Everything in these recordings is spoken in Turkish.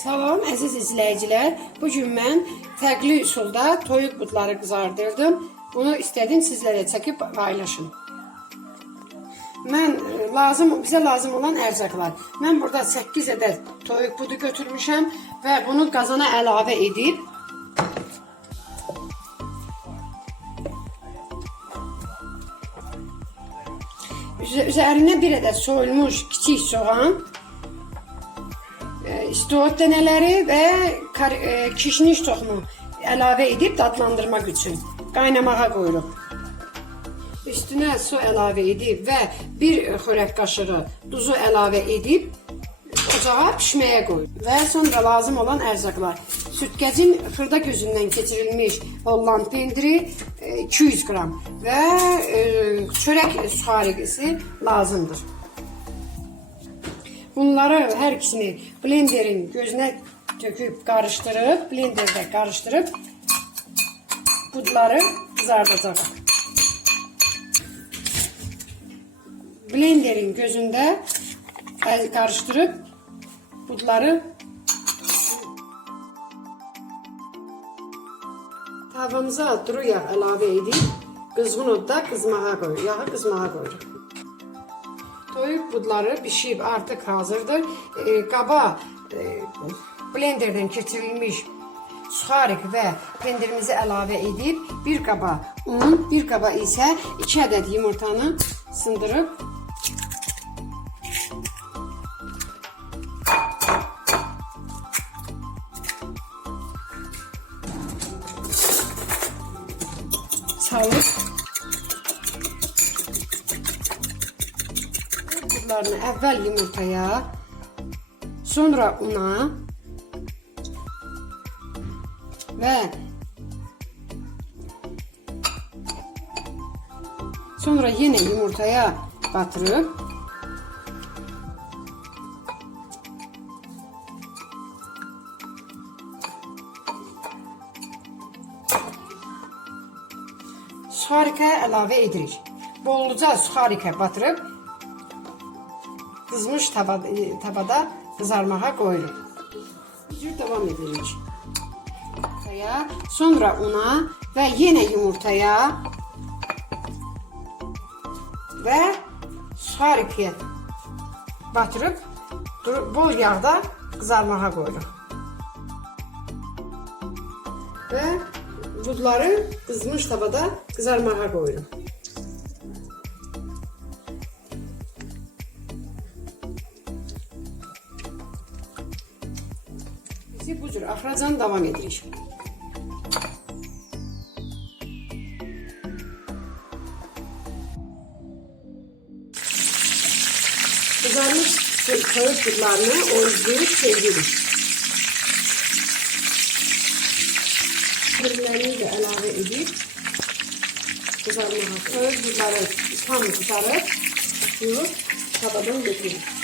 Salam əziz izləyicilər. Bu gün mən fərqli üsulda toyuq budları qızardırdım. Bunu istədim sizlərə çəkib paylaşım. Mən e, lazım bizə lazım olan ərzaqlar. Mən burada 8 ədəd toyuq budu götürmüşəm və bunu qazana əlavə edib Üzə- üzərinə bir ədəd soyulmuş kiçik soğan, istiot dənələri və kar, e, kişniş toxumu əlavə edib dadlandırmaq üçün qaynamağa qoyuruq. Üstünə su əlavə edib və bir xörək qaşığı duzu əlavə edib ocağa pişməyə qoyuruq. Və sonra lazım olan ərzaqlar. Sütgəcin xırda gözündən keçirilmiş Holland pendiri e, 200 qram və e, çörək suxarisi lazımdır. Bunları hər ikisini blenderin gözünə töküb qarışdırıb, blenderdə qarışdırıb budları qızardacağıq. Blenderin gözündə əl- qarışdırıb budları tavamıza duru yağ əlavə edib qızğın odda qızmağa qoyuruq. Yağı qızmağa qoyuruq. Toyuq budları bişib artıq hazırdır. E, qaba e, blenderdən keçirilmiş suxarik və pendirimizi əlavə edib bir qaba un, bir qaba isə 2 ədəd yumurtanı sındırıb salıb budlarını əvvəl yumurtaya, sonra una və sonra yenə yumurtaya batırıb suxarikə əlavə edirik. Bolluca suxarikə batırıb qızmış tavada, tavada qızarmağa qoyuruq. Cür davam edirik. Yumurtaya, sonra una və yenə yumurtaya suxarikə batırıb dur- bol yağda qızarmağa qoyuruq. Və budları qızmış tavada qızarmağa qoyuruq. Bizi bu cür axıracan davam edirik. Kızarmış kağıt budlarını oyuzlayıp çeviririk. Birbirlerini de əlavə edib qızarmağa kağıt budları tam qızarıb yuyub tavadan götürürük.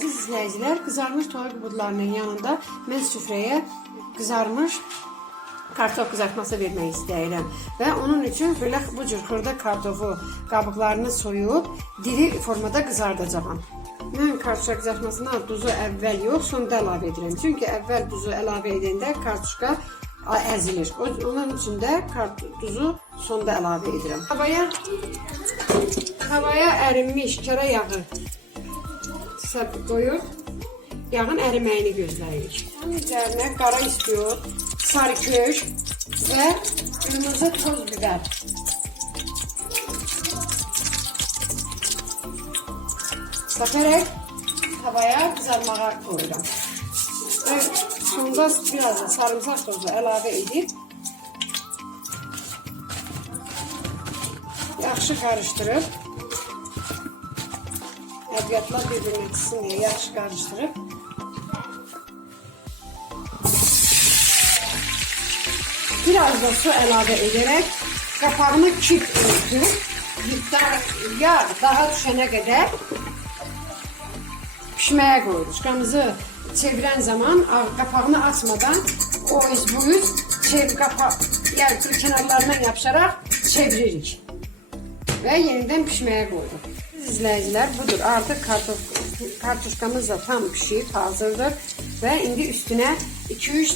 Əziz izləyicilər, qızarmış toyuq budlarının yanında mən süfrəyə qızarmış kartof qızartması vermək istəyirəm və onun üçün belə bu cür xırda kartofu qabıqlarını soyub diri formada qızardacağam. Mən kartuşka qızartmasına duzu əvvəl yox, sonda əlavə edirəm. Çünki əvvəl duzu əlavə edəndə kartuşka əzilir. Onun üçün də kart duzu sonda əlavə edirəm. Havaya havaya ərinmiş kərə yağı səb qoyub yağın əriməyini gözləyirik. Onun üzərinə qara istiot, sarı köş və qırmızı toz biber. Səpərək tavaya qızarmağa qoyuram. Və sonda biraz da sarımsaq tozu əlavə edib yaxşı qarışdırıb Ədiyyatlar bir-birinə çıxsın deyə yaxşı qarışdırıb biraz da su əlavə edərək qapağını kip örtüb yağ, yağ daha düşənə qədər pişməyə qoyuruq. Qamızı çeviren zaman ağ- kapağını açmadan o iz bu yüz çev kapa yani kenarlarından yapışarak çeviririk. Ve yeniden pişmeye koyduk. İzleyiciler budur. Artık kartuşkamız da tam pişip hazırdır. Ve indi üstüne 2-3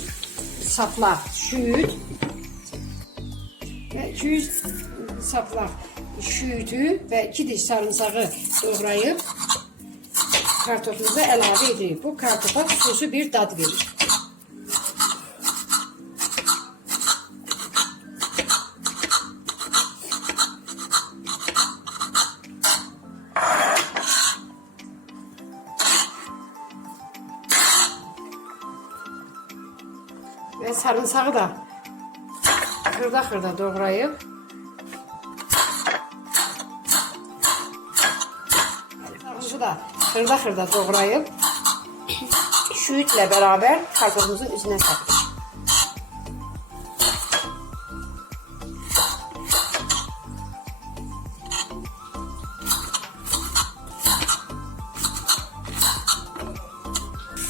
sapla şüyüt ve 200 saplaq şüyütü və 2 diş sarımsağı doğrayıb kartofumuza əlavə edirik. Bu kartofa xüsusi bir dad verir. Sarımsağı da xırda-xırda doğrayıb Sarımsağı da xırda-xırda doğrayıb şüyütlə bərabər kartofumuzun üzerinə səpirik.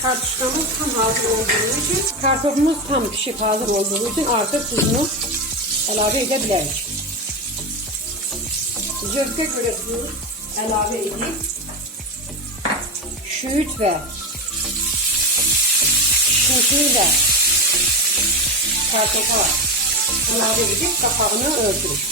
Kartuşkamız tam hazır olduğu için, kartofumuz tam pişip hazır olduğu için artık tuzunu bilərik. Zövqə görə tuz əlavə edib şüyüt və şüyütünü də kartofa əlavə edib qapağını öldürür.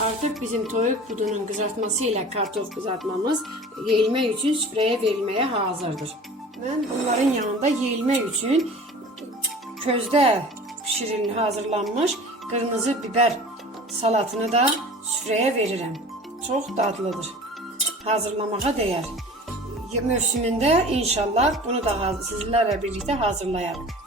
Artık bizim toyuq budunun qızartması ilə kartof qızartmamız yeyilmək üçün süfrəyə verilməyə hazırdır. Mən bunların yanında yeyilmək üçün közdə pişirilmiş, hazırlanmış qırmızı biber salatını da süfrəyə verirəm. Çox dadlıdır. Hazırlamağa dəyər. Mövsümündə inşallah bunu da sizlərlə birlikdə hazırlayarıq.